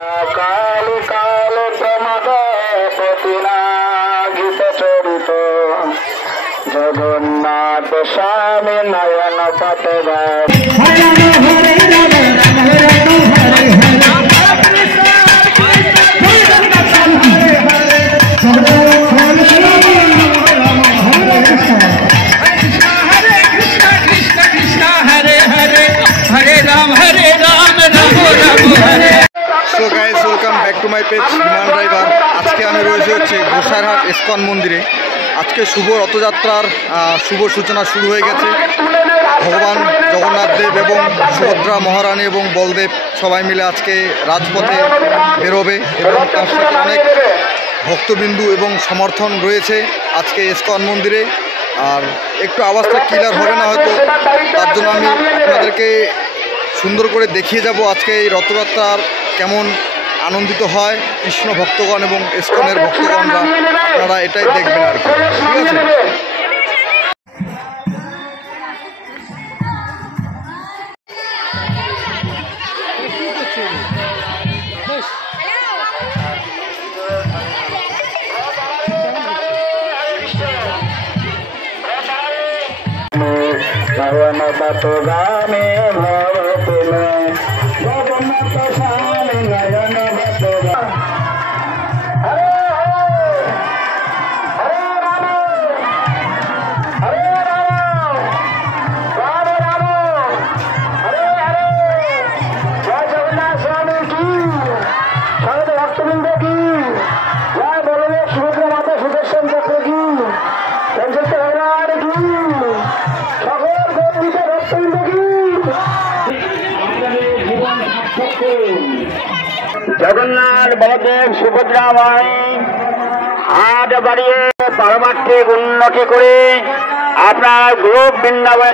কাল কাল তোমাদের প্রতিনাগিত চরিত জগন্নাথ স্বামী নয়ন পটগার so guys, welcome back to my page বিমান ড্রাইভার। আজকে আমি রয়েছি হচ্ছে গোসাইরহাট ইস্কন মন্দিরে। আজকে শুভ রথযাত্রার শুভ সূচনা শুরু হয়ে গেছে। ভগবান জগন্নাথ দেব এবং সুভদ্রা মহারানী এবং বলদেব সবাই মিলে আজকে রাজপথে বেরোবে এবং তার সাথে অনেক ভক্তবিন্দু এবং সমর্থন রয়েছে আজকে ইস্কন মন্দিরে। আর একটু আওয়াজটা ক্লিয়ার হবে না হয়তো, তার জন্য আমি আপনাদেরকে সুন্দর করে দেখিয়ে যাব আজকে এই রথযাত্রার কেমন আনন্দিত হয় কৃষ্ণ ভক্তগণ এবং ইস্কনের ভক্তগণরা। আপনারা এটাই দেখবেন আর কি, ঠিক আছে? নয়ন পটগামে ভবতিনে জগন্নাথ স্বামী নয়ন পটগা হরে হরে রাম হরে রাম রাম রাম হরে হরে। জয় জগন্নাথ স্বামী কি, সকল ভক্তবৃন্দ কি, জয় বলদেব সুভদ্রা মাতা সুদর্শন চক্র কি, ভগবান কি, সকল গর্বিত ভক্তবৃন্দ কি। জগন্নাথ বলদেব সুভদ্রা মাই হাত বাড়িয়ে পারমার্থিক উন্নতি করে আপনার গ্রুপ বৃন্দাবনে